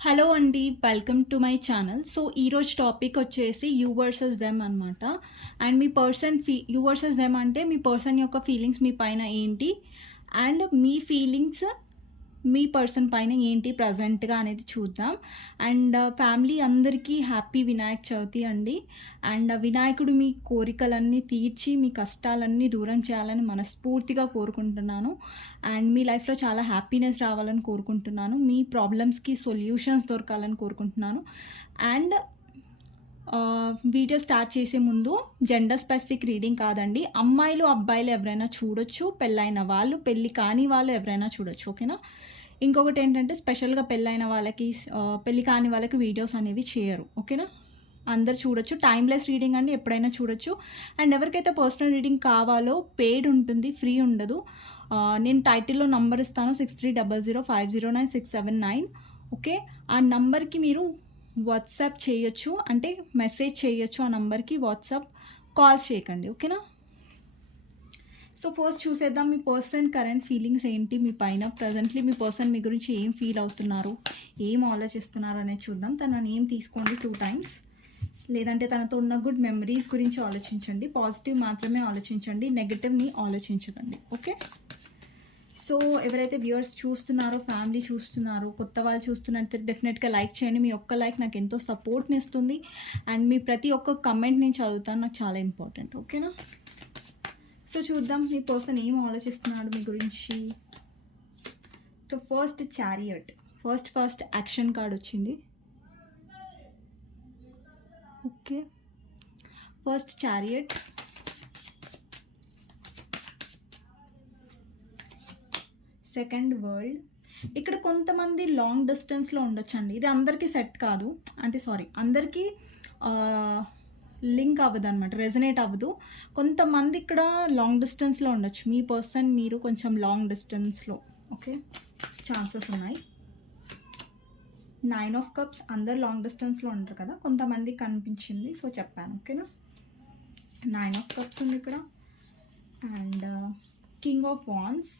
Hello అండి welcome to my channel so ఈరోజు topic వచ్చేసి యూ వర్సెస్ దెమ్ అనమాట అండ్ మీ పర్సన్ ఫీ యూ వర్సెస్ దెమ్ అంటే మీ పర్సన్ యొక్క ఫీలింగ్స్ మీ పైన ఏంటి? అండ్ మీ ఫీలింగ్స్ మీ పర్సన్ పైన ఏంటి ప్రజెంట్గా అనేది చూద్దాం. అండ్ ఫ్యామిలీ అందరికీ హ్యాపీ వినాయక చవితి అండి. అండ్ వినాయకుడు మీ కోరికలన్నీ తీర్చి మీ కష్టాలన్నీ దూరం చేయాలని మనస్ఫూర్తిగా కోరుకుంటున్నాను. అండ్ మీ లైఫ్లో చాలా హ్యాపీనెస్ రావాలని కోరుకుంటున్నాను. మీ ప్రాబ్లమ్స్కి సొల్యూషన్స్ దొరకాలని కోరుకుంటున్నాను. అండ్ వీడియో స్టార్ట్ చేసే ముందు జెండర్ స్పెసిఫిక్ రీడింగ్ కాదండి. అమ్మాయిలు అబ్బాయిలు ఎవరైనా చూడొచ్చు పెళ్ళైన వాళ్ళు పెళ్ళి కాని వాళ్ళు ఎవరైనా చూడొచ్చు ఓకేనా? ఇంకొకటి ఏంటంటే స్పెషల్గా పెళ్ళైన వాళ్ళకి పెళ్ళి కాని వాళ్ళకి వీడియోస్ అనేవి చేయరు. ఓకేనా? అందరు చూడొచ్చు. టైమ్లెస్ రీడింగ్ అండి ఎప్పుడైనా చూడొచ్చు. అండ్ ఎవరికైతే పర్సనల్ రీడింగ్ కావాలో పెయిడ్ ఉంటుంది ఫ్రీ ఉండదు నేను టైటిల్లో నంబర్ ఇస్తాను six three double zero five zero nine six seven nine okay? ఆ నంబర్కి మీరు వాట్సాప్ చేయొచ్చు. అంటే మెసేజ్ చేయొచ్చు ఆ నంబర్కి వాట్సాప్ కాల్స్ చేయకండి. ఓకేనా? సో ఫస్ట్ చూసేద్దాం మీ పర్సన్ కరెంట్ ఫీలింగ్స్ ఏంటి? మీ పైన ప్రజెంట్లీ మీ పర్సన్ మీ గురించి ఏం ఫీల్ అవుతున్నారు? ఏం ఆలోచిస్తున్నారు అనేది చూద్దాం. తన నేమ్ తీసుకోండి టూ టైమ్స్ లేదంటే తనతో ఉన్న గుడ్ మెమరీస్ గురించి ఆలోచించండి. పాజిటివ్ మాత్రమే ఆలోచించండి. నెగటివ్ని ఆలోచించకండి. ఓకే సో ఎవరైతే వ్యూవర్స్ చూస్తున్నారో ఫ్యామిలీ చూస్తున్నారో కొత్త వాళ్ళు చూస్తున్నట్టు డెఫినెట్గా లైక్ చేయండి. మీ ఒక్క లైక్ నాకు ఎంతో సపోర్ట్ని ఇస్తుంది. అండ్ మీ ప్రతి ఒక్క కమెంట్ నేను చదువుతాను. నాకు చాలా ఇంపార్టెంట్ ఓకేనా సో చూద్దాం మీ పర్సన్ ఏం ఆలోచిస్తున్నాడు మీ గురించి? So first chariot first first action card వచ్చింది. Okay first chariot second world ఇక్కడ కొంతమంది లాంగ్ డిస్టెన్స్లో ఉండొచ్చండి. ఇది అందరికీ సెట్ కాదు. అంటే సారీ అందరికీ uh, లింక్ అవ్వదు అనమాట రెజనేట్ అవ్వదు. కొంతమంది ఇక్కడ లాంగ్ డిస్టెన్స్లో ఉండొచ్చు. మీ పర్సన్ మీరు కొంచెం లాంగ్ డిస్టెన్స్లో ఓకే? ఛాన్సెస్ ఉన్నాయి. నైన్ ఆఫ్ కప్స్ అందరు లాంగ్ డిస్టెన్స్లో ఉంటారు కదా కొంతమంది కనిపించింది సో చెప్పాను ఓకేనా? నైన్ ఆఫ్ కప్స్ ఉంది ఇక్కడ. And uh, king of wands.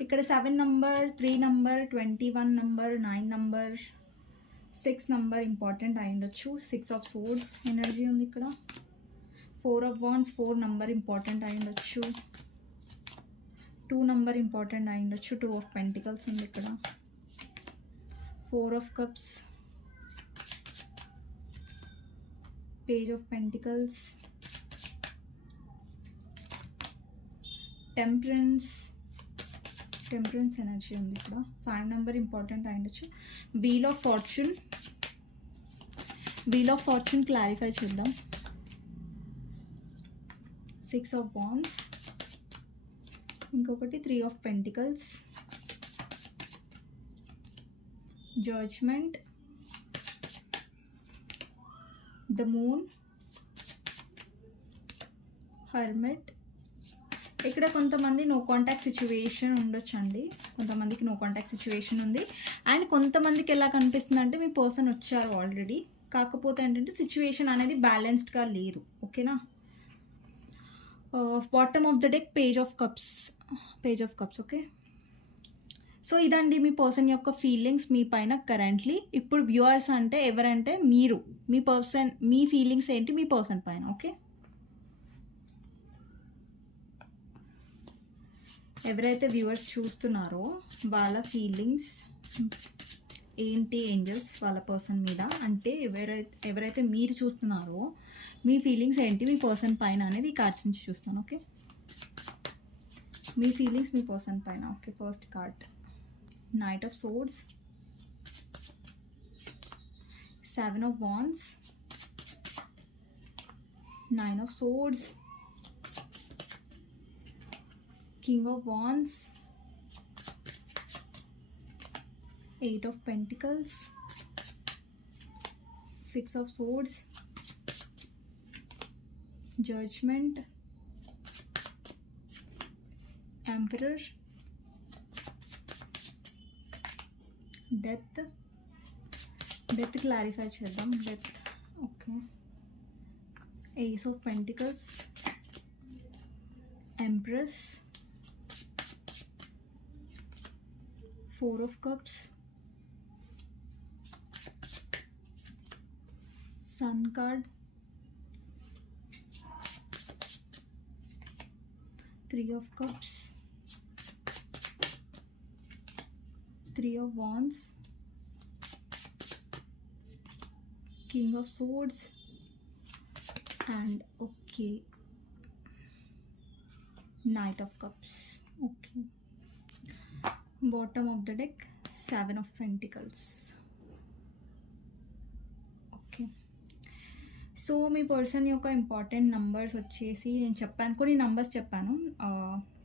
ఇక్కడ seven number three number twenty one number nine number six number important అయి ఉండొచ్చు సిక్స్ ఆఫ్ సోర్స్ ఎనర్జీ ఉంది ఇక్కడ. Four of wands four number important అయి ఉండొచ్చు టూ నంబర్ ఇంపార్టెంట్ అయి ఉండొచ్చు టూ ఆఫ్ పెంటికల్స్ ఉంది ఇక్కడ. Four of cups page of pentacles temperance temperance energy ఉంది ఇక్కడ. Five number important అయ్యొచ్చు wheel of fortune wheel of fortune clarify చేద్దాం. Six of wands ఇంకొకటి three of pentacles judgement the moon hermit ఇక్కడ కొంతమంది no contact situation ఉండొచ్చండి. కొంతమందికి no contact situation ఉంది. And కొంతమందికి ఎలా కనిపిస్తుంది అంటే మీ పర్సన్ వచ్చారు ఆల్రెడీ కాకపోతే ఏంటంటే సిచ్యువేషన్ అనేది బ్యాలెన్స్డ్గా లేదు. ఓకేనా? Bottom of the deck page of cups page of cups okay so ఇదండి మీ పర్సన్ యొక్క ఫీలింగ్స్ మీ పైన కరెంట్లీ ఇప్పుడు వ్యూవర్స్ అంటే ఎవరంటే మీరు. మీ పర్సన్ మీ ఫీలింగ్స్ ఏంటి మీ పర్సన్ పైన ఓకే ఎవరైతే వ్యూవర్స్ చూస్తున్నారో వాళ్ళ ఫీలింగ్స్ ఏంటి ఏంజల్స్ వాళ్ళ పర్సన్ మీద? అంటే ఎవరైతే ఎవరైతే మీరు చూస్తున్నారో మీ ఫీలింగ్స్ ఏంటి మీ పర్సన్ పైన అనేది ఈ కార్డ్స్ నుంచి చూస్తాను ఓకే? మీ ఫీలింగ్స్ మీ పర్సన్ పైన okay? First card. Knight of swords seven of wands nine of swords king of wands eight of pentacles six of swords judgment emperor death death clarify chedam death okay ace of pentacles empress four of cups sun card. Three of cups. Three of wands. King of swords. And okay. Knight of cups. Okay. Bottom of the deck seven of pentacles so me person యొక్క important numbers వచ్చేసి నేను చెప్పాను కొన్ని numbers చెప్పాను.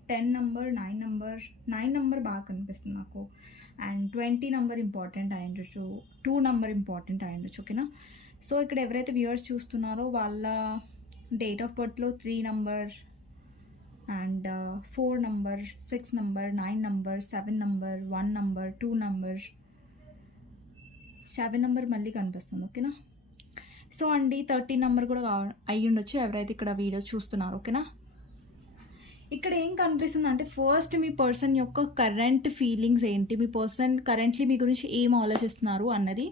Ten number nine number nine number బాగా కనిపిస్తుంది నాకు. And twenty number important అయి ఉండొచ్చు టూ నంబర్ ఇంపార్టెంట్ అయి ఉండొచ్చు ఓకేనా సో ఇక్కడ ఎవరైతే వ్యూవర్స్ చూస్తున్నారో వాళ్ళ date of బర్త్లో three number and four number six number nine number seven number one number two number seven number మళ్ళీ కనిపిస్తుంది ఓకేనా సో అండి థర్టీ నెంబర్ కూడా అయ్యి ఉండొచ్చు ఎవరైతే ఇక్కడ వీడియో చూస్తున్నారో ఓకేనా? ఇక్కడ ఏం కనిపిస్తుంది అంటే ఫస్ట్ మీ పర్సన్ యొక్క కరెంట్ ఫీలింగ్స్ ఏంటి? మీ పర్సన్ కరెంట్లీ మీ గురించి ఏం ఆలోచిస్తున్నారు అన్నది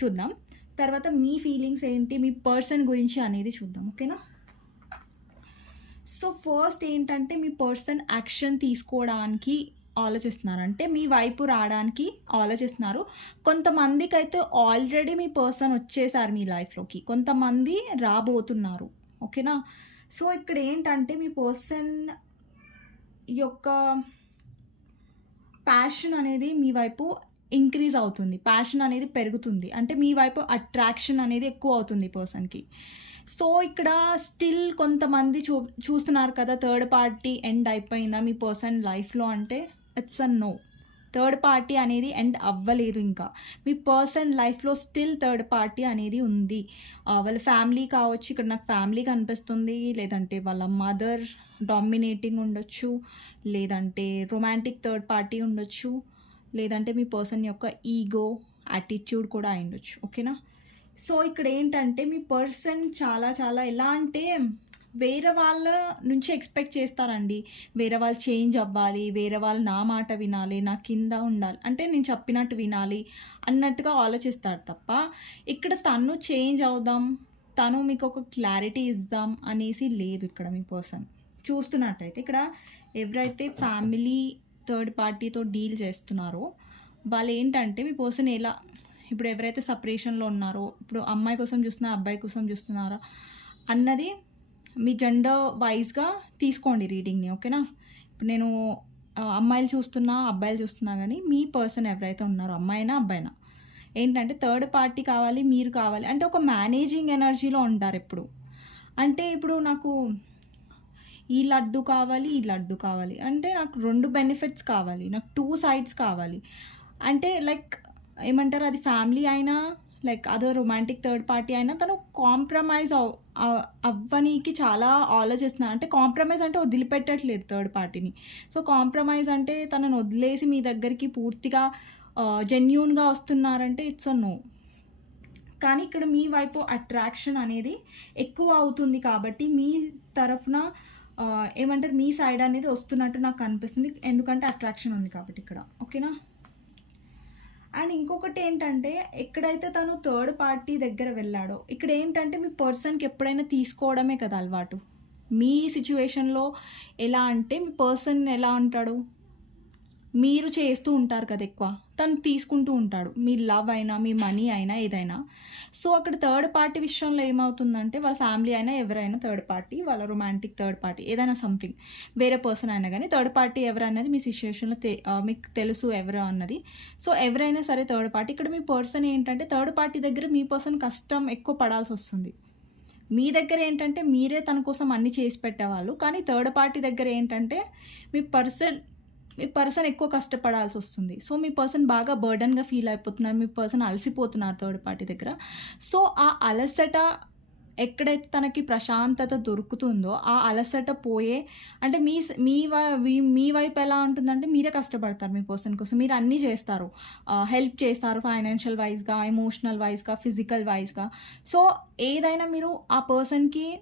చూద్దాం. తర్వాత మీ ఫీలింగ్స్ ఏంటి? మీ పర్సన్ గురించి అనేది చూద్దాం ఓకేనా? సో ఫస్ట్ ఏంటంటే మీ పర్సన్ యాక్షన్ తీసుకోవడానికి ఆలోచిస్తున్నారు. అంటే మీ వైపు రావడానికి ఆలోచిస్తున్నారు. కొంతమందికి అయితే ఆల్రెడీ మీ పర్సన్ వచ్చేసారు మీ లైఫ్లోకి. కొంతమంది రాబోతున్నారు. ఓకేనా? సో ఇక్కడ ఏంటంటే మీ పర్సన్ యొక్క ప్యాషన్ అనేది మీ వైపు ఇంక్రీజ్ అవుతుంది. ప్యాషన్ అనేది పెరుగుతుంది. అంటే మీ వైపు అట్రాక్షన్ అనేది ఎక్కువ అవుతుంది పర్సన్కి. సో ఇక్కడ స్టిల్ కొంతమంది చూ చూస్తున్నారు కదా థర్డ్ పార్టీ ఎండ్ అయిపోయిందా మీ పర్సన్ లైఫ్లో అంటే? It's a no third party అనేది ఎండ్ అవ్వలేదు ఇంకా. మీ పర్సన్ లైఫ్లో స్టిల్ థర్డ్ పార్టీ అనేది ఉంది. వాళ్ళ ఫ్యామిలీ కావచ్చు ఇక్కడ నాకు ఫ్యామిలీ కనిపిస్తుంది. లేదంటే వాళ్ళ మదర్ డామినేటింగ్ ఉండొచ్చు. లేదంటే రొమాంటిక్ థర్డ్ పార్టీ ఉండొచ్చు. లేదంటే మీ పర్సన్ యొక్క ఈగో యాటిట్యూడ్ కూడా అయి ఉండొచ్చు. ఓకేనా సో ఇక్కడ ఏంటంటే మీ పర్సన్ చాలా చాలా ఎలా అంటే వేరే వాళ్ళ నుంచి ఎక్స్పెక్ట్ చేస్తారండి. వేరే వాళ్ళు చేంజ్ అవ్వాలి వేరే వాళ్ళు నా మాట వినాలి నా కింద ఉండాలి. అంటే నేను చెప్పినట్టు వినాలి అన్నట్టుగా ఆలోచిస్తారు తప్ప ఇక్కడ తను చేంజ్ అవుదాం తను మీకు ఒక క్లారిటీ ఇద్దాం అనేసి లేదు ఇక్కడ మీ పర్సన్ చూస్తున్నట్టయితే ఇక్కడ ఎవరైతే ఫ్యామిలీ థర్డ్ పార్టీతో డీల్ చేస్తున్నారో వాళ్ళు ఏంటంటే మీ పర్సన్ ఎలా ఇప్పుడు ఎవరైతే సపరేషన్లో ఉన్నారో ఇప్పుడు అమ్మాయి కోసం చూస్తున్నారా అబ్బాయి కోసం చూస్తున్నారా అన్నది మీ జెండర్ వైజ్గా తీసుకోండి రీడింగ్ని ఓకేనా ఇప్పుడు నేను అమ్మాయిలు చూస్తున్నా అబ్బాయిలు చూస్తున్నా కానీ మీ పర్సన్ ఎవరైతే ఉన్నారో అమ్మాయినా అబ్బాయినా ఏంటంటే థర్డ్ పార్టీ కావాలి మీరు కావాలి అంటే ఒక మేనేజింగ్ ఎనర్జీలో ఉంటారు ఎప్పుడు. అంటే ఇప్పుడు నాకు ఈ లడ్డు కావాలి ఈ లడ్డు కావాలి అంటే నాకు రెండు బెనిఫిట్స్ కావాలి నాకు టూ సైడ్స్ కావాలి. అంటే లైక్ ఏమంటారు అది ఫ్యామిలీ అయినా లైక్ అదో రొమాంటిక్ థర్డ్ పార్టీ అయినా తను కాంప్రమైజ్ అవ్ అవ్వనీకి చాలా ఆలోచిస్తున్నాను అంటే కాంప్రమైజ్ అంటే వదిలిపెట్టట్లేదు థర్డ్ పార్టీని. సో కాంప్రమైజ్ అంటే తనను వదిలేసి మీ దగ్గరికి పూర్తిగా జెన్యున్గా వస్తున్నారంటే ఇట్స్ అ నో. కానీ ఇక్కడ మీ వైపు అట్రాక్షన్ అనేది ఎక్కువ అవుతుంది కాబట్టి మీ తరఫున ఏమంటారు మీ సైడ్ అనేది వస్తున్నట్టు నాకు అనిపిస్తుంది. ఎందుకంటే అట్రాక్షన్ ఉంది కాబట్టి ఇక్కడ. ఓకేనా? అండ్ ఇంకొకటి ఏంటంటే ఎక్కడైతే తను థర్డ్ పార్టీ దగ్గర వెళ్ళాడో ఇక్కడ ఏంటంటే మీ పర్సన్కి ఎప్పుడైనా తీసుకోవడమే కదా అలవాటు. మీ సిచ్యువేషన్లో ఎలా అంటే మీ పర్సన్ ఎలా ఉంటాడు మీరు చేస్తూ ఉంటారు కదా ఎక్కువ. తను తీసుకుంటూ ఉంటాడు. మీ లవ్ అయినా మీ మనీ అయినా ఏదైనా. సో అక్కడ థర్డ్ పార్టీ విషయంలో ఏమవుతుందంటే వాళ్ళ ఫ్యామిలీ అయినా ఎవరైనా థర్డ్ పార్టీ వాళ్ళ రొమాంటిక్ థర్డ్ పార్టీ ఏదైనా సంథింగ్. వేరే పర్సన్ అయినా కానీ థర్డ్ పార్టీ ఎవరన్నది మీ సిచ్యువేషన్లో మీకు తెలుసు ఎవరు అన్నది. సో ఎవరైనా సరే థర్డ్ పార్టీ. ఇక్కడ మీ పర్సన్ ఏంటంటే థర్డ్ పార్టీ దగ్గర మీ పర్సన్ కష్టం ఎక్కువ పడాల్సి వస్తుంది. మీ దగ్గర ఏంటంటే మీరే తన కోసం అన్ని చేసి పెట్టేవాళ్ళు. కానీ థర్డ్ పార్టీ దగ్గర ఏంటంటే మీ పర్సన్ మీ పర్సన్ ఎక్కువ కష్టపడాల్సి వస్తుంది. సో మీ పర్సన్ బాగా బర్డన్గా ఫీల్ అయిపోతున్నారు. మీ పర్సన్ అలసిపోతున్నారు థర్డ్ పార్టీ దగ్గర. సో ఆ అలసట ఎక్కడైతే తనకి ప్రశాంతత దొరుకుతుందో ఆ అలసట పోయే అంటే మీ వై- మీ- మీ వైపు ఎలా ఉంటుందంటే మీరే కష్టపడతారు మీ పర్సన్ కోసం. మీరు అన్నీ చేస్తారు. హెల్ప్ చేస్తారు ఫైనాన్షియల్ వైజ్గా ఎమోషనల్ వైజ్గా ఫిజికల్ వైజ్గా. సో ఏదైనా మీరు ఆ పర్సన్కి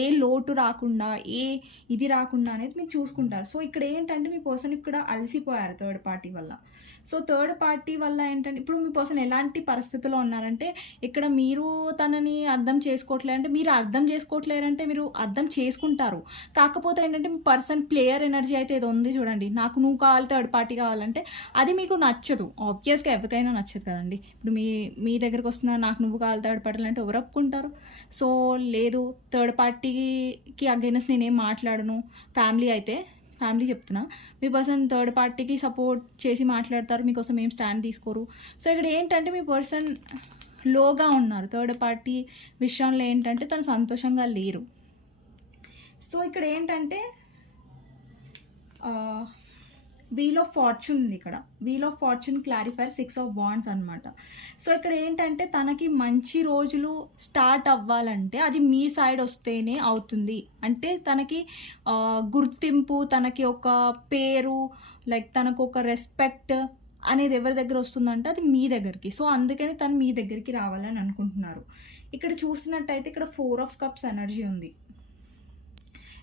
ఏ లోటు రాకుండా ఏ ఇది రాకుండా అనేది మీరు చూసుకుంటారు. సో ఇక్కడ ఏంటంటే మీ పర్సన్ ఇక్కడ అలసిపోయారు థర్డ్ పార్టీ వల్ల. సో థర్డ్ పార్టీ వల్ల ఏంటంటే ఇప్పుడు మీ పర్సన్ ఎలాంటి పరిస్థితుల్లో ఉన్నారంటే ఇక్కడ మీరు తనని అర్థం చేసుకోవట్లేదంటే మీరు అర్థం చేసుకోవట్లేరంటే మీరు అర్థం చేసుకుంటారు. కాకపోతే ఏంటంటే మీ పర్సన్ ప్లేయర్ ఎనర్జీ అయితే ఏదో ఉంది చూడండి. నాకు నువ్వు కావాలి థర్డ్ పార్టీ కావాలంటే అది మీకు నచ్చదు. ఆబ్వియస్గా ఎవరికైనా నచ్చదు కదండి. ఇప్పుడు మీ మీ దగ్గరకు వస్తున్న నాకు నువ్వు కావాలి థర్డ్ పార్టీ అంటే ఎవరు ఒప్పుకుంటారు? సో లేదు థర్డ్ పార్టీ పార్టీకి అగైనెస్ట్ నేనేం మాట్లాడను. ఫ్యామిలీ అయితే ఫ్యామిలీ చెప్తున్నా. మీ పర్సన్ థర్డ్ పార్టీకి సపోర్ట్ చేసి మాట్లాడతారు మీకోసం ఏం స్టాండ్ తీసుకోరు. సో ఇక్కడ ఏంటంటే మీ పర్సన్ లోగా ఉన్నారు. థర్డ్ పార్టీ విషయంలో ఏంటంటే తను సంతోషంగా లేరు. సో ఇక్కడ ఏంటంటే వీల్ ఆఫ్ ఫార్చ్యూన్ ఉంది ఇక్కడ. Wheel of fortune clarifier six of wands అనమాట సో ఇక్కడ ఏంటంటే తనకి మంచి రోజులు స్టార్ట్ అవ్వాలంటే అది మీ సైడ్ వస్తేనే అవుతుంది. అంటే తనకి గుర్తింపు తనకి ఒక పేరు లైక్ తనకు ఒక రెస్పెక్ట్ అనేది ఎవరి దగ్గర వస్తుందంటే అది మీ దగ్గరికి. సో అందుకని తను మీ దగ్గరికి రావాలని అనుకుంటున్నారు. ఇక్కడ చూసినట్టయితే ఇక్కడ ఫోర్ ఆఫ్ కప్స్ ఎనర్జీ ఉంది.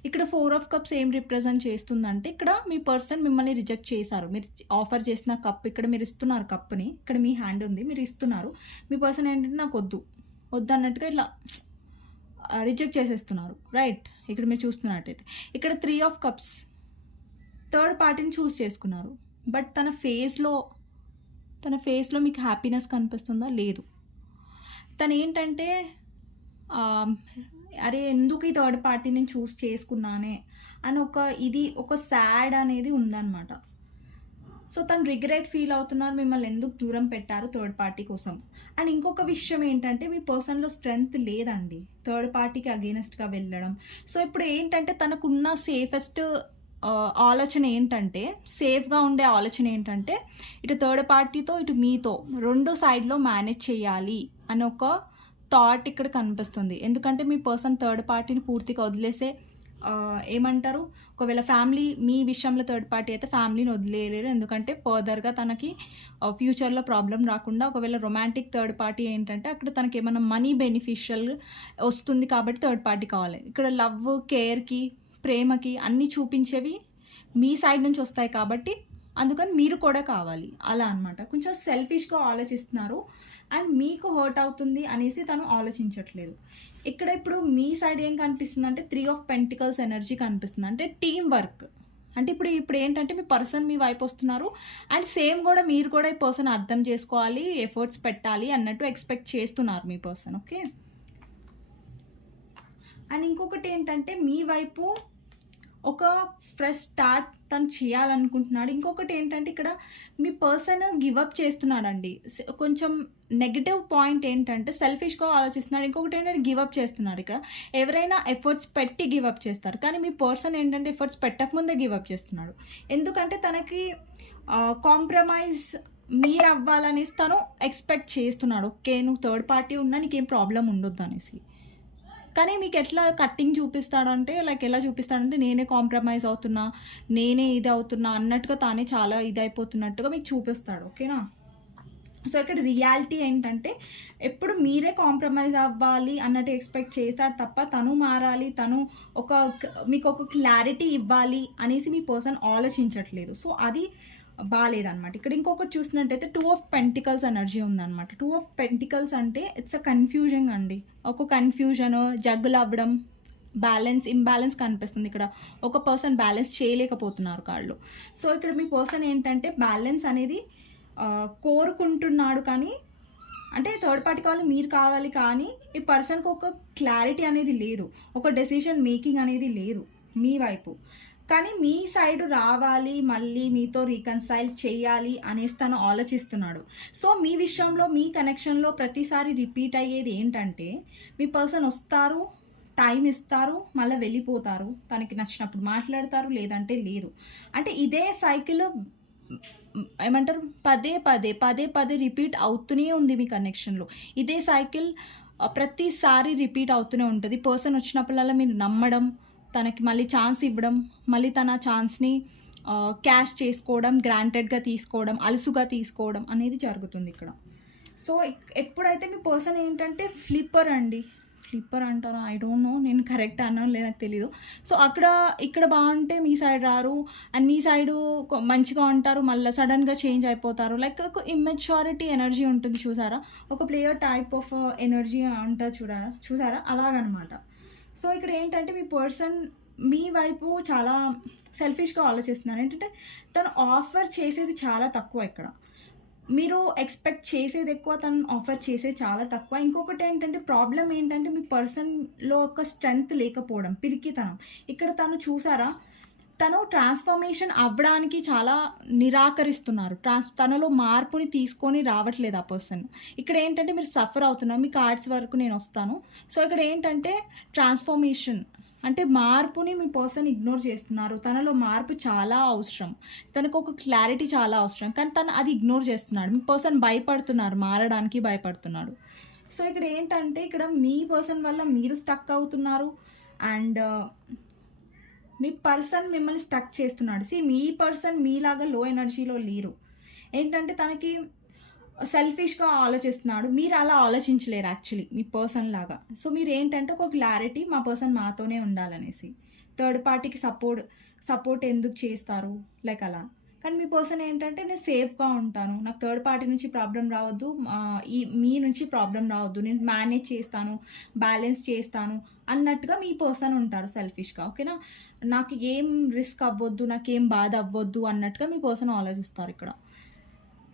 ఇక్కడ ఫోర్ ఆఫ్ కప్స్ ఏం రిప్రజెంట్ చేస్తుందంటే ఇక్కడ మీ పర్సన్ మిమ్మల్ని రిజెక్ట్ చేశారు. మీరు ఆఫర్ చేసిన కప్ ఇక్కడ మీరు ఇస్తున్నారు కప్ని ఇక్కడ మీ హ్యాండ్ ఉంది మీరు ఇస్తున్నారు. మీ పర్సన్ ఏంటంటే నాకు వద్దు వద్దు అన్నట్టుగా ఇట్లా రిజెక్ట్ చేసేస్తున్నారు. రైట్? ఇక్కడ మీరు చూస్తున్నట్టయితే. ఇక్కడ త్రీ ఆఫ్ కప్స్ థర్డ్ పార్టీని చూస్ చేసుకున్నారు. బట్ తన ఫేస్లో తన ఫేస్లో మీకు హ్యాపీనెస్ కనిపిస్తుందా? లేదు. తను ఏంటంటే అరే ఎందుకు ఈ థర్డ్ పార్టీ నేను చూస్ చేసుకున్నానే అని ఒక ఇది ఒక సాడ్ అనేది ఉందన్నమాట. సో తను రిగ్రెట్ ఫీల్ అవుతున్నారు మిమ్మల్ని ఎందుకు దూరం పెట్టారు థర్డ్ పార్టీ కోసం? అండ్ ఇంకొక విషయం ఏంటంటే మీ పర్సన్లో స్ట్రెంగ్త్ లేదండి. థర్డ్ పార్టీకి అగేనెస్ట్గా వెళ్ళడం. సో ఇప్పుడు ఏంటంటే తనకున్న సేఫెస్ట్ ఆలోచన ఏంటంటే సేఫ్గా ఉండే ఆలోచన ఏంటంటే ఇటు థర్డ్ పార్టీతో ఇటు మీతో రెండు సైడ్లో మేనేజ్ చేయాలి అని ఒక థాట్ ఇక్కడ కనిపిస్తుంది. ఎందుకంటే మీ పర్సన్ థర్డ్ పార్టీని పూర్తిగా వదిలేసే ఏమంటారు? ఒకవేళ ఫ్యామిలీ మీ విషయంలో థర్డ్ పార్టీ అయితే ఫ్యామిలీని వదిలేయలేరు. ఎందుకంటే ఫర్దర్గా తనకి ఫ్యూచర్లో ప్రాబ్లం రాకుండా ఒకవేళ రొమాంటిక్ థర్డ్ పార్టీ ఏంటంటే అక్కడ తనకి ఏమైనా మనీ బెనిఫిషియల్ వస్తుంది కాబట్టి థర్డ్ పార్టీ కావాలి. ఇక్కడ లవ్ కేర్కి ప్రేమకి అన్నీ చూపించేవి మీ సైడ్ నుంచి వస్తాయి కాబట్టి అందుకని మీరు కూడా కావాలి. అలా అనమాట కొంచెం సెల్ఫిష్గా ఆలోచిస్తున్నారు. అండ్ మీకు హర్ట్ అవుతుంది అనేసి తను ఆలోచించట్లేదు. ఇక్కడ ఇప్పుడు మీ సైడ్ ఏం కనిపిస్తుంది అంటే త్రీ ఆఫ్ పెంటికల్స్ ఎనర్జీ కనిపిస్తుంది. అంటే టీం వర్క్. అంటే ఇప్పుడు ఇప్పుడు ఏంటంటే మీ పర్సన్ మీ వైపు వస్తున్నారు. అండ్ సేమ్ కూడా మీరు కూడా ఈ పర్సన్ అర్థం చేసుకోవాలి ఎఫర్ట్స్ పెట్టాలి అన్నట్టు ఎక్స్పెక్ట్ చేస్తున్నారు మీ పర్సన్ ఓకే? అండ్ ఇంకొకటి ఏంటంటే మీ వైపు ఒక ఫ్రెష్ స్టార్ట్ తను చేయాలనుకుంటున్నాడు. ఇంకొకటి ఏంటంటే ఇక్కడ మీ పర్సన్ గివప్ చేస్తున్నాడండి. కొంచెం నెగిటివ్ పాయింట్ ఏంటంటే సెల్ఫిష్గా ఆలోచిస్తున్నాడు. ఇంకొకటి ఏంటంటే గివప్ చేస్తున్నాడు ఇక్కడ. ఎవరైనా ఎఫర్ట్స్ పెట్టి గివప్ చేస్తారు. కానీ మీ పర్సన్ ఏంటంటే ఎఫర్ట్స్ పెట్టకముందే గివప్ చేస్తున్నాడు. ఎందుకంటే తనకి కాంప్రమైజ్ మీరు అవ్వాలనేసి తను ఎక్స్పెక్ట్ చేస్తున్నాడు. ఓకే నువ్వు థర్డ్ పార్టీ ఉన్నా నీకేం ప్రాబ్లం ఉండొద్దు అనేసి. కానీ మీకు ఎట్లా కట్టింగ్ చూపిస్తాడంటే లైక్ ఎలా చూపిస్తాడంటే నేనే కాంప్రమైజ్ అవుతున్నా నేనే ఇది అవుతున్నా అన్నట్టుగా తానే చాలా ఇది అయిపోతున్నట్టుగా మీకు చూపిస్తాడు ఓకేనా సో ఇక్కడ రియాలిటీ ఏంటంటే ఎప్పుడు మీరే కాంప్రమైజ్ అవ్వాలి అన్నట్టు ఎక్స్పెక్ట్ చేస్తాడు తప్ప తను మారాలి తను ఒక మీకు ఒక క్లారిటీ ఇవ్వాలి అనేసి మీ పర్సన్ ఆలోచించట్లేదు. సో అది బాగాలేదన్నమాట ఇక్కడ ఇంకొకటి చూసినట్టయితే టూ ఆఫ్ పెంటికల్స్ ఎనర్జీ ఉందన్నమాట. టూ ఆఫ్ పెంటికల్స్ అంటే ఇట్స్ అ కన్ఫ్యూజింగ్ అండి. ఒక కన్ఫ్యూజన్ జగ్గులు అవ్వడం బ్యాలెన్స్ ఇంబ్యాలెన్స్ కనిపిస్తుంది ఇక్కడ. ఒక పర్సన్ బ్యాలెన్స్ చేయలేకపోతున్నారు కాళ్ళు. సో ఇక్కడ మీ పర్సన్ ఏంటంటే బ్యాలెన్స్ అనేది కోరుకుంటున్నాడు కానీ అంటే థర్డ్ పార్టీ కావాలి మీరు కావాలి కానీ ఈ పర్సన్కి ఒక క్లారిటీ అనేది లేదు. ఒక డెసిషన్ మేకింగ్ అనేది లేదు మీ వైపు. కానీ మీ సైడ్ రావాలి మళ్ళీ మీతో రీకన్సైల్ చేయాలి అనేసి తను ఆలోచిస్తున్నాడు. సో మీ విషయంలో మీ కనెక్షన్లో ప్రతిసారి రిపీట్ అయ్యేది ఏంటంటే మీ పర్సన్ వస్తారు టైం ఇస్తారు మళ్ళీ వెళ్ళిపోతారు. తనకి నచ్చినప్పుడు మాట్లాడతారు లేదంటే లేదు. అంటే ఇదే సైకిల్ ఏమంటారు? పదే పదే పదే పదే రిపీట్ అవుతూనే ఉంది మీ కనెక్షన్లో ఇదే సైకిల్ ప్రతిసారి రిపీట్ అవుతూనే ఉంటుంది. పర్సన్ వచ్చినప్పుడల్లా మీరు నమ్మడం తనకి మళ్ళీ ఛాన్స్ ఇవ్వడం మళ్ళీ తన ఛాన్స్ని క్యాష్ చేసుకోవడం గ్రాంటెడ్గా తీసుకోవడం అలుసుగా తీసుకోవడం అనేది జరుగుతుంది ఇక్కడ. సో ఎప్పుడైతే మీ పర్సన్ ఏంటంటే ఫ్లిప్పర్ అండి ఫ్లిప్పర్ అంటారా? ఐ డోంట్ నో నేను కరెక్ట్ అన్నా లేదా నాకు తెలీదు. సో అక్కడ ఇక్కడ బాగుంటే మీ సైడ్ రారు అండ్ మీ సైడు మంచిగా ఉంటారు మళ్ళీ సడన్గా చేంజ్ అయిపోతారు. లైక్ ఒక ఇమ్మెచ్యూరిటీ ఎనర్జీ ఉంటుంది చూసారా? ఒక ప్లేయర్ టైప్ ఆఫ్ ఎనర్జీ ఉంటుంది చూడారా చూసారా? అలాగనమాట. సో ఇక్కడ ఏంటంటే మీ పర్సన్ మీ వైపు చాలా సెల్ఫిష్గా ఆలోచిస్తున్నారు. ఏంటంటే తను ఆఫర్ చేసేది చాలా తక్కువ ఇక్కడ. మీరు ఎక్స్పెక్ట్ చేసేది ఎక్కువ తను ఆఫర్ చేసేది చాలా తక్కువ. ఇంకొకటి ఏంటంటే ప్రాబ్లం ఏంటంటే మీ పర్సన్లో ఒక స్ట్రెంగ్త్ లేకపోవడం పిరికితనం. ఇక్కడ తను చూసారా? తను ట్రాన్స్ఫర్మేషన్ అవ్వడానికి చాలా నిరాకరిస్తున్నారు. ట్రాన్స్ తనలో మార్పుని తీసుకొని రావట్లేదు ఆ పర్సన్. ఇక్కడ ఏంటంటే మీరు సఫర్ అవుతున్నారు. మీ కార్డ్స్ వరకు నేను వస్తాను. సో ఇక్కడ ఏంటంటే ట్రాన్స్ఫర్మేషన్ అంటే మార్పుని మీ పర్సన్ ఇగ్నోర్ చేస్తున్నారు. తనలో మార్పు చాలా అవసరం. తనకు ఒక క్లారిటీ చాలా అవసరం. కానీ తను అది ఇగ్నోర్ చేస్తున్నాడు. మీ పర్సన్ భయపడుతున్నారు. మారడానికి భయపడుతున్నాడు. సో ఇక్కడ ఏంటంటే ఇక్కడ మీ పర్సన్ వల్ల మీరు స్టక్ అవుతున్నారు. అండ్ మీ పర్సన్ మిమ్మల్ని స్టక్ చేస్తున్నాడు. సి మీ పర్సన్ మీలాగా లో ఎనర్జీలో లేరు. ఏంటంటే తనకి సెల్ఫిష్గా ఆలోచిస్తున్నాడు. మీరు అలా ఆలోచించలేరు యాక్చువల్లీ మీ పర్సన్ లాగా. సో మీరు ఏంటంటే ఒక క్లారిటీ మా పర్సన్ మాతోనే ఉండాలనేసి. థర్డ్ పార్టీకి సపోర్ట్ సపోర్ట్ ఎందుకు చేస్తారు? లైక్ అలా. కానీ మీ పర్సన్ ఏంటంటే నేను సేఫ్గా ఉంటాను. నాకు థర్డ్ పార్టీ నుంచి ప్రాబ్లం రావద్దు. ఈ మీ నుంచి ప్రాబ్లం రావద్దు. నేను మేనేజ్ చేస్తాను బ్యాలెన్స్ చేస్తాను. అన్నట్టుగా మీ పర్సన్ ఉంటారు సెల్ఫిష్గా ఓకేనా? నాకు ఏం రిస్క్ అవ్వద్దు నాకేం బాధ అవ్వద్దు అన్నట్టుగా మీ పర్సన్ ఆలోచిస్తారు ఇక్కడ.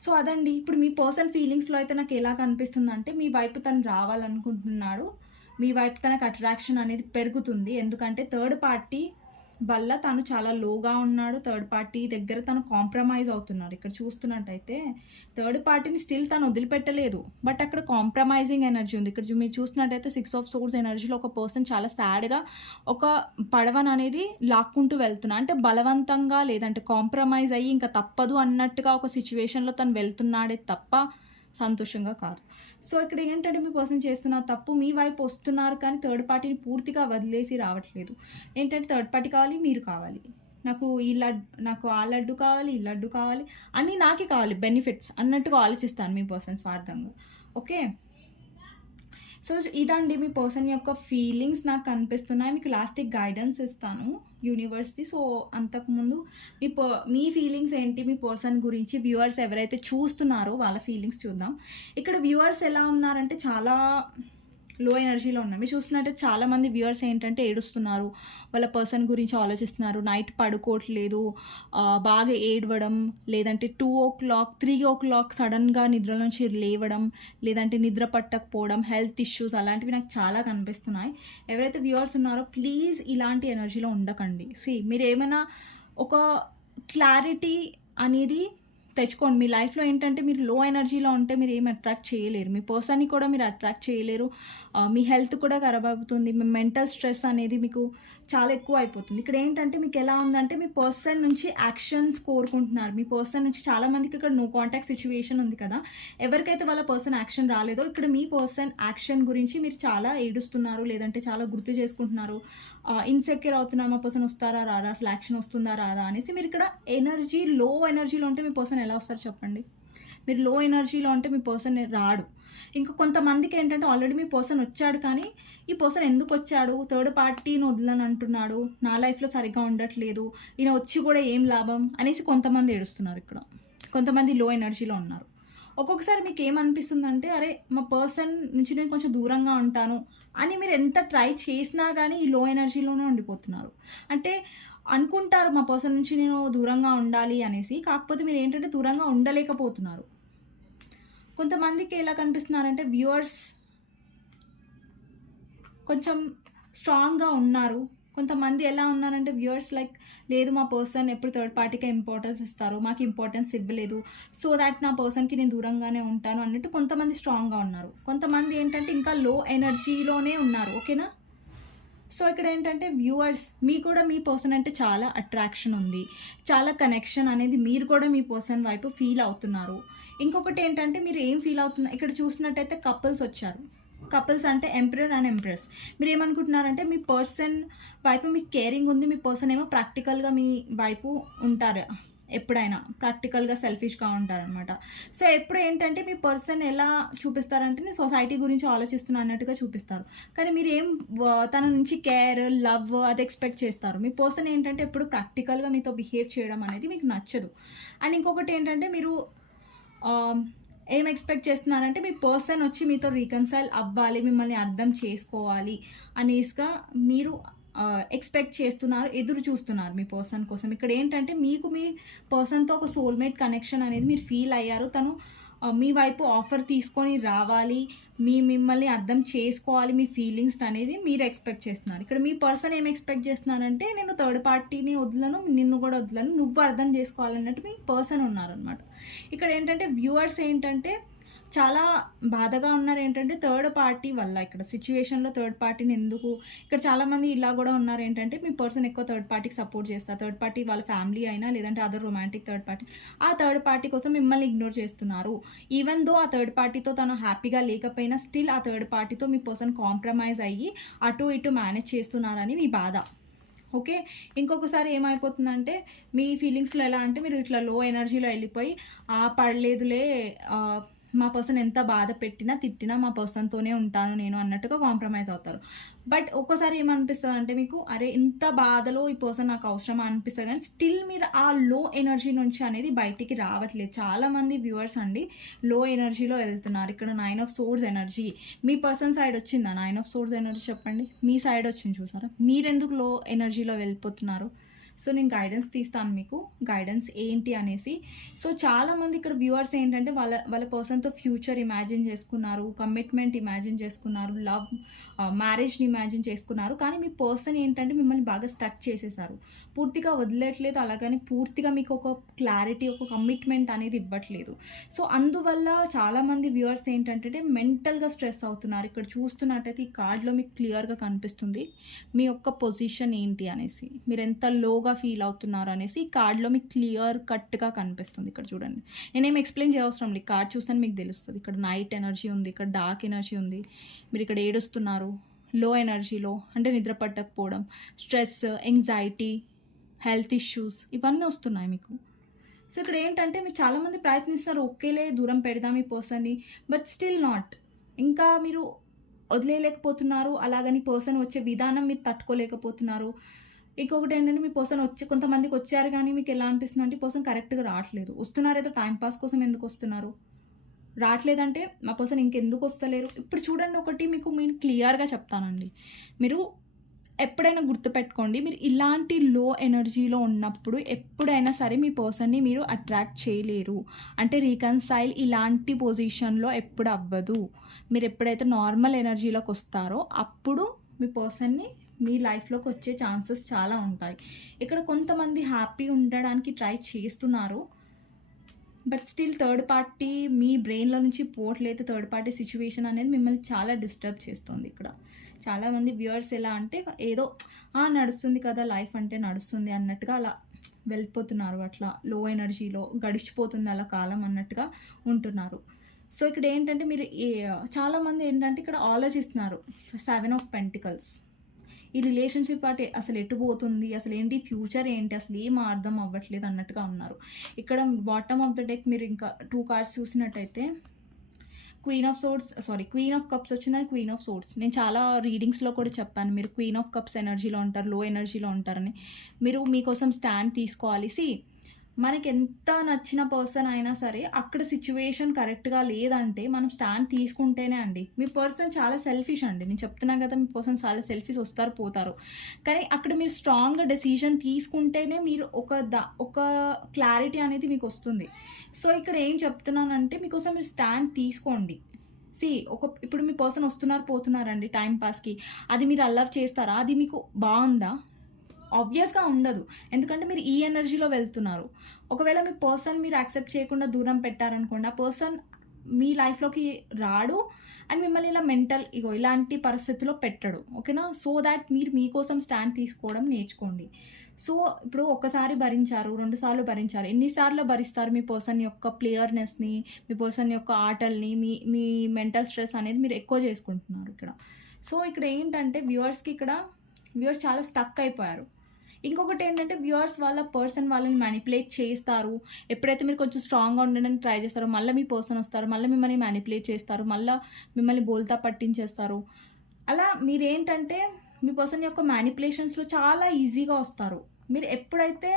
సో అదండి ఇప్పుడు మీ పర్సన్ ఫీలింగ్స్లో అయితే నాకు ఎలా కనిపిస్తుంది అంటే మీ వైపు తను రావాలనుకుంటున్నాడు మీ వైపు తనకు అట్రాక్షన్ అనేది పెరుగుతుంది. ఎందుకంటే థర్డ్ పార్టీ వల్ల తను చాలా లోగా ఉన్నాడు. థర్డ్ పార్టీ దగ్గర తను కాంప్రమైజ్ అవుతున్నాడు ఇక్కడ చూస్తున్నట్టయితే థర్డ్ పార్టీని స్టిల్ తను వదిలిపెట్టలేదు. బట్ అక్కడ కాంప్రమైజింగ్ ఎనర్జీ ఉంది. ఇక్కడ మీరు చూసినట్టయితే సిక్స్ ఆఫ్ సోర్స్ ఎనర్జీలో ఒక పర్సన్ చాలా సాడ్గా ఒక పడవను అనేది లాక్కుంటూ వెళ్తున్నా. అంటే బలవంతంగా లేదంటే కాంప్రమైజ్ అయ్యి ఇంకా తప్పదు అన్నట్టుగా ఒక సిచ్యువేషన్లో తను వెళ్తున్నాడే తప్ప సంతోషంగా కాదు. సో ఇక్కడ ఏంటంటే మీ పర్సన్ చేస్తున్న తప్పు మీ వైపు వస్తున్నారు కానీ థర్డ్ పార్టీని పూర్తిగా వదిలేసి రావట్లేదు. ఏంటంటే థర్డ్ పార్టీ కావాలి మీరు కావాలి. నాకు ఈ లడ్ నాకు ఆ లడ్డు కావాలి ఈ లడ్డు కావాలి అన్నీ నాకే కావాలి బెనిఫిట్స్ అన్నట్టుగా ఆలోచిస్తాను మీ పర్సన్ స్వార్థంగా. ఓకే? సో ఇదండి మీ పర్సన్ యొక్క ఫీలింగ్స్ నాకు కనిపిస్తున్నాయి. మీకు లాస్ట్కి గైడెన్స్ ఇస్తాను యూనివర్స్ది సో అంతకుముందు మీ ప మీ ఫీలింగ్స్ ఏంటి? మీ పర్సన్ గురించి వ్యూవర్స్ ఎవరైతే చూస్తున్నారో వాళ్ళ ఫీలింగ్స్ చూద్దాం. ఇక్కడ వ్యూవర్స్ ఎలా ఉన్నారంటే చాలా లో ఎనర్జీలో ఉన్నాము మీరు చూస్తున్నట్టే చాలా మంది వ్యూవర్స్ ఏంటంటే ఏడుస్తున్నారు. వాళ్ళ పర్సన్ గురించి ఆలోచిస్తున్నారు. నైట్ పడుకోవట్లేదు. బాగా ఏడవడం లేదంటే two o'clock three o'clock సడన్గా నిద్ర నుంచి లేవడం లేదంటే నిద్ర పట్టకపోవడం హెల్త్ ఇష్యూస్ అలాంటివి నాకు చాలా కనిపిస్తున్నాయి. ఎవరైతే వ్యూవర్స్ ఉన్నారో ప్లీజ్ ఇలాంటి ఎనర్జీలో ఉండకండి. సి మీరు ఏమైనా ఒక క్లారిటీ అనేది తెచ్చుకోండి. మీ లైఫ్లో ఏంటంటే మీరు లో ఎనర్జీలో ఉంటే మీరు ఏం అట్రాక్ట్ చేయలేరు. మీ పర్సన్ని కూడా మీరు అట్రాక్ట్ చేయలేరు. మీ హెల్త్ కూడా ఖరాబ్ అవుతుంది. మీ మెంటల్ స్ట్రెస్ అనేది మీకు చాలా ఎక్కువ అయిపోతుంది. ఇక్కడ ఏంటంటే మీకు ఎలా ఉందంటే మీ పర్సన్ నుంచి యాక్షన్స్ కోరుకుంటున్నారు. మీ పర్సన్ నుంచి చాలామందికి ఇక్కడ నో కాంటాక్ట్ సిచ్యువేషన్ ఉంది కదా. ఎవరికైతే వాళ్ళ పర్సన్ యాక్షన్ రాలేదో ఇక్కడ మీ పర్సన్ యాక్షన్ గురించి మీరు చాలా ఏడుస్తున్నారు. లేదంటే చాలా గుర్తు చేసుకుంటున్నారు. ఇన్సెక్యూర్ అవుతున్నామా? పర్సన్ వస్తారా? రారా అసలు యాక్షన్ వస్తుందా? రాదా? అనేసి మీరు ఇక్కడ ఎనర్జీ లో ఎనర్జీలో ఉంటే మీ పర్సన్ ఎలా వస్తారు చెప్పండి? మీరు లో ఎనర్జీలో ఉంటే మీ పర్సన్ రాడు. ఇంకా కొంతమందికి ఏంటంటే ఆల్రెడీ మీ పర్సన్ వచ్చాడు కానీ ఈ పర్సన్ ఎందుకు వచ్చాడు? థర్డ్ పార్టీని వదలని అంటున్నాడు. నా లైఫ్లో సరిగ్గా ఉండట్లేదు. ఈయన వచ్చి కూడా ఏం లాభం? అనేసి కొంతమంది ఏడుస్తున్నారు ఇక్కడ. కొంతమంది లో ఎనర్జీలో ఉన్నారు. ఒక్కొక్కసారి మీకు ఏమనిపిస్తుందంటే అరే మా పర్సన్ నుంచి నేను కొంచెం దూరంగా ఉంటాను అని మీరు ఎంత ట్రై చేసినా కానీ ఈ లో ఎనర్జీలోనే ఉండిపోతున్నారు. అంటే అనుకుంటారు మా పర్సన్ నుంచి నేను దూరంగా ఉండాలి అనేసి కాకపోతే మీరు ఏంటంటే దూరంగా ఉండలేకపోతున్నారు. కొంతమందికి ఎలా కనిపిస్తున్నారంటే వ్యూవర్స్ కొంచెం స్ట్రాంగ్గా ఉన్నారు. కొంతమంది ఎలా ఉన్నారంటే వ్యూవర్స్ లైక్ లేదు మా పర్సన్ ఎప్పుడు థర్డ్ పార్టీకే ఇంపార్టెన్స్ ఇస్తారు. మాకు ఇంపార్టెన్స్ ఇవ్వలేదు. సో దాట్ నా పర్సన్కి నేను దూరంగానే ఉంటాను అన్నట్టు కొంతమంది స్ట్రాంగ్గా ఉన్నారు. కొంతమంది ఏంటంటే ఇంకా లో ఎనర్జీలోనే ఉన్నారు. ఓకేనా సో ఇక్కడ ఏంటంటే వ్యూవర్స్ మీ కూడా మీ పర్సన్ అంటే చాలా అట్రాక్షన్ ఉంది. చాలా కనెక్షన్ అనేది మీరు కూడా మీ పర్సన్ వైపు ఫీల్ అవుతున్నారు. ఇంకొకటి ఏంటంటే మీరు ఏం ఫీల్ అవుతున్నారు ఇక్కడ చూసినట్టయితే కపుల్స్ వచ్చారు. కపుల్స్ అంటే ఎంప్రర్ అండ్ ఎంప్రెస్. మీరు ఏమనుకుంటున్నారంటే మీ పర్సన్ వైపు మీకు కేరింగ్ ఉంది మీ పర్సన్ ఏమో ప్రాక్టికల్గా మీ వైపు ఉంటారు ఎప్పుడైనా ప్రాక్టికల్గా సెల్ఫిష్గా ఉంటారనమాట సో ఎప్పుడు ఏంటంటే మీ పర్సన్ ఎలా చూపిస్తారంటే నేను సొసైటీ గురించి ఆలోచిస్తున్నా అన్నట్టుగా చూపిస్తారు. కానీ మీరు ఏం తన నుంచి కేర్ లవ్ అది ఎక్స్పెక్ట్ చేస్తారు. మీ పర్సన్ ఏంటంటే ఎప్పుడు ప్రాక్టికల్గా మీతో బిహేవ్ చేయడం అనేది మీకు నచ్చదు. అండ్ ఇంకొకటి ఏంటంటే మీరు ఏం ఎక్స్పెక్ట్ చేస్తున్నారంటే మీ పర్సన్ వచ్చి మీతో రీకన్సైల్ అవ్వాలి మిమ్మల్ని అర్థం చేసుకోవాలి అనేసిగా మీరు ఎక్స్పెక్ట్ చేస్తున్నారు ఎదురు చూస్తున్నారు మీ పర్సన్ కోసం. ఇక్కడ ఏంటంటే మీకు మీ పర్సన్తో ఒక సోల్మేట్ కనెక్షన్ అనేది మీరు ఫీల్ అయ్యారు. తను మీ వైపు ఆఫర్ తీసుకొని రావాలి మీ మిమ్మల్ని అర్థం చేసుకోవాలి మీ ఫీలింగ్స్ అనేది మీరు ఎక్స్పెక్ట్ చేస్తున్నారు. ఇక్కడ మీ పర్సన్ ఏం ఎక్స్పెక్ట్ చేస్తున్నారంటే నేను థర్డ్ పార్టీని వదలను నిన్ను కూడా వదలను నువ్వు అర్థం చేసుకోవాలన్నట్టు మీ పర్సన్ ఉన్నారనమాట ఇక్కడ ఏంటంటే వ్యూవర్స్ ఏంటంటే చాలా బాధగా ఉన్నారు ఏంటంటే థర్డ్ పార్టీ వల్ల ఇక్కడ సిచ్యువేషన్లో థర్డ్ పార్టీని ఎందుకు ఇక్కడ చాలామంది ఇలా కూడా ఉన్నారు ఏంటంటే మీ పర్సన్ ఎక్కువ థర్డ్ పార్టీకి సపోర్ట్ చేస్తారు థర్డ్ పార్టీ వాళ్ళ ఫ్యామిలీ అయినా లేదంటే అదర్ రొమాంటిక్ థర్డ్ పార్టీ ఆ థర్డ్ పార్టీ కోసం మిమ్మల్ని ఇగ్నోర్ చేస్తున్నారు. ఈవెన్ దో ఆ థర్డ్ పార్టీతో తను హ్యాపీగా లేకపోయినా స్టిల్ ఆ థర్డ్ పార్టీతో మీ పర్సన్ కాంప్రమైజ్ అయ్యి అటు ఇటు మేనేజ్ చేస్తున్నారని మీ బాధ. ఓకే ఇంకొకసారి ఏమైపోతుందంటే మీ ఫీలింగ్స్లో ఎలా అంటే మీరు ఇట్లా లో ఎనర్జీలో వెళ్ళిపోయి ఆ పడలేదులే మా పర్సన్ ఎంత బాధ పెట్టినా తిట్టినా మా పర్సన్తోనే ఉంటాను నేను అన్నట్టుగా కాంప్రమైజ్ అవుతారు. బట్ ఒక్కోసారి ఏమనిపిస్తుంది అంటే మీకు అరే ఇంత బాధలో ఈ పర్సన్ నాకు అవసరమా అనిపిస్తుంది కానీ స్టిల్ మీరు ఆ లో ఎనర్జీ నుంచి అనేది బయటికి రావట్లేదు. చాలామంది వ్యూవర్స్ అండి లో ఎనర్జీలో వెళ్తున్నారు. ఇక్కడ నైన్ ఆఫ్ సోర్స్ ఎనర్జీ. మీ పర్సన్ సైడ్ వచ్చిందా? నైన్ ఆఫ్ సోర్స్ ఎనర్జీ చెప్పండి. మీ సైడ్ వచ్చింది చూసారా? మీరెందుకు లో ఎనర్జీలో వెళ్ళిపోతున్నారు? సో నేను గైడెన్స్ తీస్తాను మీకు. గైడెన్స్ ఏంటి అనేసి. సో చాలామంది ఇక్కడ వ్యూవర్స్ ఏంటంటే వాళ్ళ వాళ్ళ పర్సన్తో ఫ్యూచర్ ఇమాజిన్ చేసుకున్నారు కమిట్మెంట్ ఇమాజిన్ చేసుకున్నారు లవ్ మ్యారేజ్ని ఇమాజిన్ చేసుకున్నారు. కానీ మీ పర్సన్ ఏంటంటే మిమ్మల్ని బాగా స్టక్ చేసేసారు. పూర్తిగా వదిలేట్లేదు. అలాగని పూర్తిగా మీకు ఒక క్లారిటీ ఒక కమిట్మెంట్ అనేది ఇవ్వట్లేదు. సో అందువల్ల చాలామంది వ్యూవర్స్ ఏంటంటే మెంటల్గా స్ట్రెస్ అవుతున్నారు. ఇక్కడ చూస్తున్నట్టయితే ఈ కార్డ్లో మీకు క్లియర్గా కనిపిస్తుంది. మీ యొక్క పొజిషన్ ఏంటి అనేసి. మీరు ఎంత లోగా ఫీల్ అవుతున్నారు అనేసి ఈ కార్డ్లో మీకు క్లియర్ కట్గా కనిపిస్తుంది ఇక్కడ చూడండి. నేనేం ఎక్స్ప్లెయిన్ చేయవసరం లేదు. కార్డ్ చూస్తే మీకు తెలుస్తుంది. ఇక్కడ నైట్ ఎనర్జీ ఉంది ఇక్కడ డార్క్ ఎనర్జీ ఉంది. మీరు ఇక్కడ ఏడుస్తున్నారు లో ఎనర్జీలో అంటే నిద్ర పట్టకపోవడం స్ట్రెస్ ఎంగ్జైటీ హెల్త్ ఇష్యూస్ ఇవన్నీ వస్తున్నాయి మీకు. సో ఇక్కడ ఏంటంటే మీరు చాలామంది ప్రయత్నిస్తారు ఒకేలే దూరం పెడదాం ఈ పర్సన్ని. But still not. ఇంకా మీరు వదిలేయలేకపోతున్నారు అలాగని పర్సన్ వచ్చే విధానం మీరు తట్టుకోలేకపోతున్నారు. ఇంకొకటి ఏంటంటే మీ పర్సన్ వచ్చి కొంతమందికి వచ్చారు కానీ మీకు ఎలా అనిపిస్తుంది అంటే పర్సన్ కరెక్ట్గా రావట్లేదు. వస్తున్నారు ఏదో టైంపాస్ కోసం ఎందుకు వస్తున్నారు? రావట్లేదంటే మా పర్సన్ ఇంకెందుకు వస్తలేరు? ఇప్పుడు చూడండి ఒకటి మీకు నేను క్లియర్గా చెప్తానండి. మీరు ఎప్పుడైనా గుర్తుపెట్టుకోండి మీరు ఇలాంటి లో ఎనర్జీలో ఉన్నప్పుడు ఎప్పుడైనా సరే మీ పర్సన్ని మీరు అట్రాక్ట్ చేయలేరు. అంటే రీకన్సైల్ ఇలాంటి పొజిషన్లో ఎప్పుడు అవ్వదు. మీరు ఎప్పుడైతే నార్మల్ ఎనర్జీలోకి వస్తారో అప్పుడు మీ పర్సన్ని మీ లైఫ్లోకి వచ్చే ఛాన్సెస్ చాలా ఉంటాయి. ఇక్కడ కొంతమంది హ్యాపీ ఉండడానికి ట్రై చేస్తున్నారు. బట్ స్టిల్ థర్డ్ పార్టీ మీ బ్రెయిన్లో నుంచి పోవట్లేదు థర్డ్ పార్టీ సిచ్యువేషన్ అనేది మిమ్మల్ని చాలా డిస్టర్బ్ చేస్తుంది ఇక్కడ. చాలామంది వ్యూవర్స్ ఎలా అంటే ఏదో "ఆ, నడుస్తుంది కదా లైఫ్ అంటే నడుస్తుంది అన్నట్టుగా అలా వెళ్ళిపోతున్నారు. అట్లా లో ఎనర్జీలో గడిచిపోతుంది అలా కాలం అన్నట్టుగా ఉంటున్నారు. సో ఇక్కడ ఏంటంటే మీరు ఏ- చాలామంది ఏంటంటే ఇక్కడ ఆలోచిస్తున్నారు. సెవెన్ ఆఫ్ పెంటికల్స్ ఈ రిలేషన్షిప్ పార్టీ అసలు ఎటు పోతుంది? అసలు ఏంటి? ఫ్యూచర్ ఏంటి? అసలు ఏం అర్థం అవ్వట్లేదు అన్నట్టుగా ఉన్నారు. ఇక్కడ బాటమ్ ఆఫ్ ద డెక్ మీరు ఇంకా టూ కార్డ్స్ చూసినట్టయితే queen of swords sorry queen of cups వచ్చిన క్వీన్ ఆఫ్ సోర్ట్స్ నేను చాలా రీడింగ్స్లో కూడా చెప్పాను. మీరు క్వీన్ ఆఫ్ కప్స్ ఎనర్జీలో ఉంటారు లో ఎనర్జీలో ఉంటారని. మీరు మీకోసం స్టాండ్ తీసుకోవాలి. సి మనకి ఎంత నచ్చిన పర్సన్ అయినా సరే అక్కడ సిచ్యువేషన్ కరెక్ట్గా లేదంటే మనం స్టాండ్ తీసుకుంటేనే అండి. మీ పర్సన్ చాలా సెల్ఫిష్ అండి. నేను చెప్తున్నాను కదా మీ పర్సన్ చాలా సెల్ఫిష్ వస్తారు పోతారు. కానీ అక్కడ మీరు స్ట్రాంగ్గా డెసిషన్ తీసుకుంటేనే మీరు ఒక ద ఒక క్లారిటీ అనేది మీకు వస్తుంది. సో ఇక్కడ ఏం చెప్తున్నానంటే మీకోసం మీరు స్టాండ్ తీసుకోండి. సి ఒక ఇప్పుడు మీ పర్సన్ వస్తున్నారు పోతున్నారండి టైం పాస్కి అది మీరు అల్లవ్ చేస్తారా? అది మీకు బాగుందా? ఆబ్వియస్గా ఉండదు. ఎందుకంటే మీరు ఈ ఎనర్జీలో వెళ్తున్నారు. ఒకవేళ మీ పర్సన్ మీరు యాక్సెప్ట్ చేయకుండా దూరం పెట్టారనుకోండి ఆ పర్సన్ మీ లైఫ్లోకి రాడు అండ్ మిమ్మల్ని ఇలా మెంటల్ ఇగో ఇలాంటి పరిస్థితిలో పెట్టడు. ఓకేనా సో దాట్ మీరు మీకోసం స్టాండ్ తీసుకోవడం నేర్చుకోండి. సో ఇప్పుడు ఒక్కసారి భరించారు రెండు సార్లు భరించారు. ఎన్నిసార్లు భరిస్తారు మీ పర్సన్ యొక్క ప్లేయర్నెస్ని మీ పర్సన్ యొక్క ఆటల్ని మీ మీ మెంటల్ స్ట్రెస్ అనేది మీరు ఎక్కువ చేసుకుంటున్నారు ఇక్కడ. సో ఇక్కడ ఏంటంటే వ్యూవర్స్కి ఇక్కడ వ్యూవర్స్ చాలా స్టక్ అయిపోయారు. ఇంకొకటి ఏంటంటే వ్యూవర్స్ వాళ్ళ పర్సన్ వాళ్ళని మ్యానిపులేట్ చేస్తారు ఎప్పుడైతే మీరు కొంచెం స్ట్రాంగ్గా ఉండడానికి ట్రై చేస్తారో మళ్ళీ మీ పర్సన్ వస్తారు మళ్ళీ మిమ్మల్ని మ్యానిపులేట్ చేస్తారు మళ్ళీ మిమ్మల్ని బోల్తా పట్టించేస్తారు. అలా మీరేంటంటే మీ పర్సన్ యొక్క మ్యానిపులేషన్స్లో చాలా ఈజీగా వస్తారు. మీరు ఎప్పుడైతే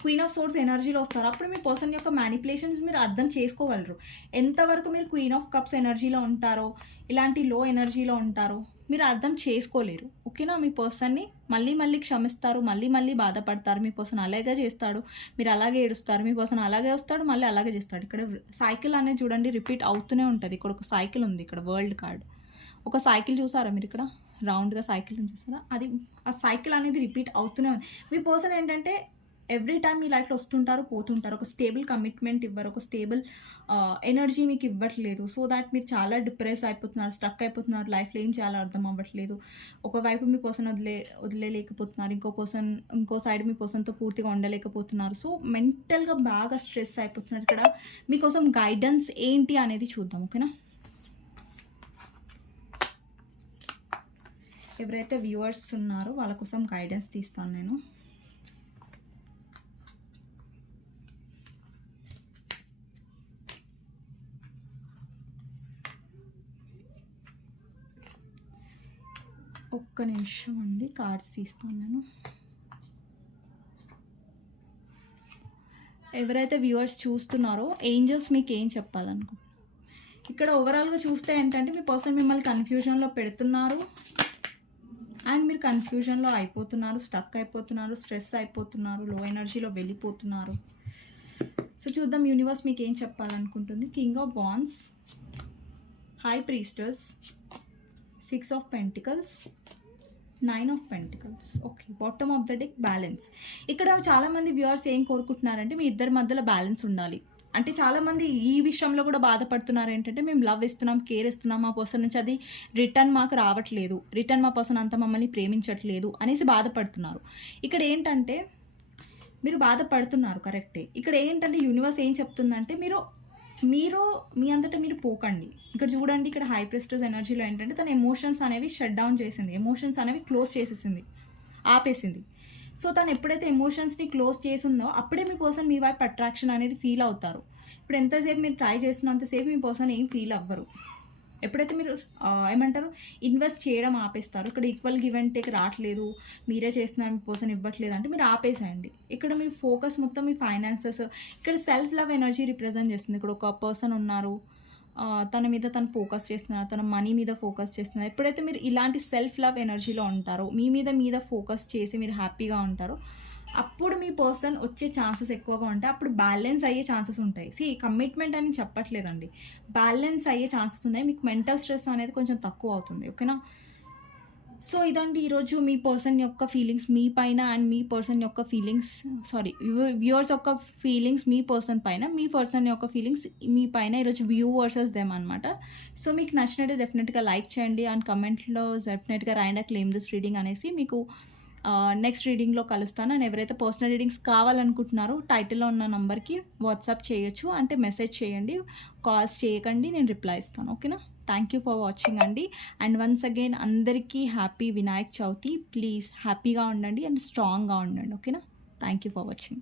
క్వీన్ ఆఫ్ సోర్స్ ఎనర్జీలో వస్తారు. అప్పుడు మీ పర్సన్ యొక్క మ్యానిపులేషన్స్ మీరు అర్థం చేసుకోగలరు. ఎంతవరకు మీరు క్వీన్ ఆఫ్ కప్స్ ఎనర్జీలో ఉంటారో ఇలాంటి లో ఎనర్జీలో ఉంటారో మీరు అర్థం చేసుకోలేరు. ఓకేనా? మీ పర్సన్ని మళ్ళీ మళ్ళీ క్షమిస్తారు మళ్ళీ మళ్ళీ బాధపడతారు. మీ పర్సన్ అలాగే చేస్తాడు మీరు అలాగే ఏడుస్తారు. మీ పర్సన్ అలాగే వస్తాడు మళ్ళీ అలాగే చేస్తాడు. ఇక్కడ సైకిల్ అనేది చూడండి రిపీట్ అవుతూనే ఉంటుంది. ఇక్కడ ఒక సైకిల్ ఉంది ఇక్కడ వరల్డ్ కార్డ్ ఒక సైకిల్ చూసారా మీరు ఇక్కడ? రౌండ్గా సైకిల్ చూసారా? అది ఆ సైకిల్ అనేది రిపీట్ అవుతూనే ఉంది. మీ పర్సన్ ఏంటంటే ఎవ్రీ టైం మీ లైఫ్లో వస్తుంటారు పోతుంటారు. ఒక స్టేబుల్ కమిట్మెంట్ ఇవ్వరు. ఒక స్టేబుల్ ఎనర్జీ మీకు ఇవ్వట్లేదు. సో దాట్ మీరు చాలా డిప్రెస్ అయిపోతున్నారు స్ట్రక్ అయిపోతున్నారు. లైఫ్లో ఏం చాలా అర్థం అవ్వట్లేదు. ఒకవైపు మీ పర్సన్ వదిలే వదిలేలేకపోతున్నారు ఇంకో పర్సన్ ఇంకో సైడ్ మీ పర్సన్తో పూర్తిగా ఉండలేకపోతున్నారు. సో మెంటల్గా బాగా స్ట్రెస్ అయిపోతున్నారు ఇక్కడ. మీకోసం గైడెన్స్ ఏంటి అనేది చూద్దాం ఓకేనా ఎవరైతే వ్యూవర్స్ ఉన్నారో వాళ్ళ కోసం గైడెన్స్ తీస్తాను నేను. ఒక్క నిమిషం అండి కార్డ్స్ తీస్తున్నాను ఎవరైతే వ్యూవర్స్ చూస్తున్నారో ఏంజల్స్ మీకు ఏం చెప్పాలనుకుంటున్నారు? ఇక్కడ ఓవరాల్గా చూస్తే ఏంటంటే మీ పర్సన్ మిమ్మల్ని కన్ఫ్యూజన్లో పెడుతున్నారు. అండ్ మీరు కన్ఫ్యూజన్లో అయిపోతున్నారు స్టక్ అయిపోతున్నారు స్ట్రెస్ అయిపోతున్నారు లో ఎనర్జీలో వెళ్ళిపోతున్నారు. సో చూద్దాం యూనివర్స్ మీకు ఏం చెప్పాలనుకుంటుంది? King of బాన్స్ high priestess six of pentacles nine of pentacles okay bottom of the deck balance ఇక్కడ చాలామంది వ్యూవర్స్ ఏం కోరుకుంటున్నారంటే మీ ఇద్దరి మధ్యలో బ్యాలెన్స్ ఉండాలి. అంటే చాలామంది ఈ విషయంలో కూడా బాధపడుతున్నారు ఏంటంటే మేము లవ్ ఇస్తున్నాం కేర్ ఇస్తున్నాం మా పర్సన్ నుంచి అది రిటర్న్ మాకు రావట్లేదు. రిటర్న్ మా పర్సన్ అంతా మమ్మల్ని ప్రేమించట్లేదు అనేసి బాధపడుతున్నారు. ఇక్కడ ఏంటంటే మీరు బాధపడుతున్నారు కరెక్టే ఇక్కడ ఏంటంటే యూనివర్స్ ఏం చెప్తుందంటే మీరు మీరు మీ అంతటా మీరు పోకండి. ఇక్కడ చూడండి ఇక్కడ హై ప్రెస్టర్స్ ఎనర్జీలో ఏంటంటే తన ఎమోషన్స్ అనేవి షట్ డౌన్ చేసింది. ఎమోషన్స్ అనేవి క్లోజ్ చేసేసింది. ఆపేసింది. సో తను ఎప్పుడైతే ఎమోషన్స్ని క్లోజ్ చేసిందో అప్పుడే మీ పర్సన్ మీ వైపు అట్రాక్షన్ అనేది ఫీల్ అవుతారు. ఇప్పుడు ఎంతసేపు మీరు ట్రై చేస్తున్నంతసేపు మీ పర్సన్ ఏం ఫీల్ అవ్వరు. ఎప్పుడైతే మీరు ఏమంటారు ఇన్వెస్ట్ చేయడం ఆపేస్తారు ఇక్కడ ఈక్వల్ గివ్ అండ్ టేక్ రావట్లేదు మీరే చేస్తున్నారు పర్సన్ ఇవ్వట్లేదు అంటే మీరు ఆపేసేయండి. ఇక్కడ మీ ఫోకస్ మొత్తం మీ ఫైనాన్సెస్ ఇక్కడ సెల్ఫ్ లవ్ ఎనర్జీ రిప్రజెంట్ చేస్తుంది. ఇక్కడ ఒక పర్సన్ ఉన్నారు తన మీద తను ఫోకస్ చేస్తున్నారు తన మనీ మీద ఫోకస్ చేస్తున్నారు. ఎప్పుడైతే మీరు ఇలాంటి సెల్ఫ్ లవ్ ఎనర్జీలో ఉంటారో మీ మీద మీద ఫోకస్ చేసి మీరు హ్యాపీగా ఉంటారో అప్పుడు మీ పర్సన్ వచ్చే ఛాన్సెస్ ఎక్కువగా ఉంటాయి. అప్పుడు బ్యాలెన్స్ అయ్యే ఛాన్సెస్ ఉంటాయి. సి కమిట్మెంట్ అని చెప్పట్లేదండి. బ్యాలెన్స్ అయ్యే ఛాన్సెస్ ఉన్నాయి. మీకు మెంటల్ స్ట్రెస్ అనేది కొంచెం తక్కువ అవుతుంది. ఓకేనా? సో ఇదండి ఈరోజు మీ పర్సన్ యొక్క ఫీలింగ్స్. మీ పైన అండ్ మీ పర్సన్ యొక్క ఫీలింగ్స్. సారీ వ్యూవర్స్ యొక్క ఫీలింగ్స్ మీ పర్సన్ పైన. మీ పర్సన్ యొక్క ఫీలింగ్స్ మీ పైన ఈరోజు వ్యూ వర్సెస్ దేమ్ అనమాట సో మీకు నచ్చినట్టు డెఫినెట్గా లైక్ చేయండి. అండ్ కమెంట్లో డెఫినెట్గా రాయండి. క్లెయిమ్ దిస్ రీడింగ్ అనేసి మీకు నెక్స్ట్ రీడింగ్లో కలుస్తాను. అండ్ ఎవరైతే పర్సనల్ రీడింగ్స్ కావాలనుకుంటున్నారో టైటిల్లో ఉన్న నంబర్కి వాట్సాప్ చేయొచ్చు. అంటే మెసేజ్ చేయండి. కాల్స్ చేయకండి. నేను రిప్లై ఇస్తాను. ఓకేనా థ్యాంక్ యూ ఫర్ వాచింగ్ అండి. అండ్ వన్స్ అగైన్ అందరికీ హ్యాపీ వినాయక్ చవితి ప్లీజ్ హ్యాపీగా ఉండండి. అండ్ స్ట్రాంగ్గా ఉండండి. ఓకేనా థ్యాంక్ యూ ఫర్ వాచింగ్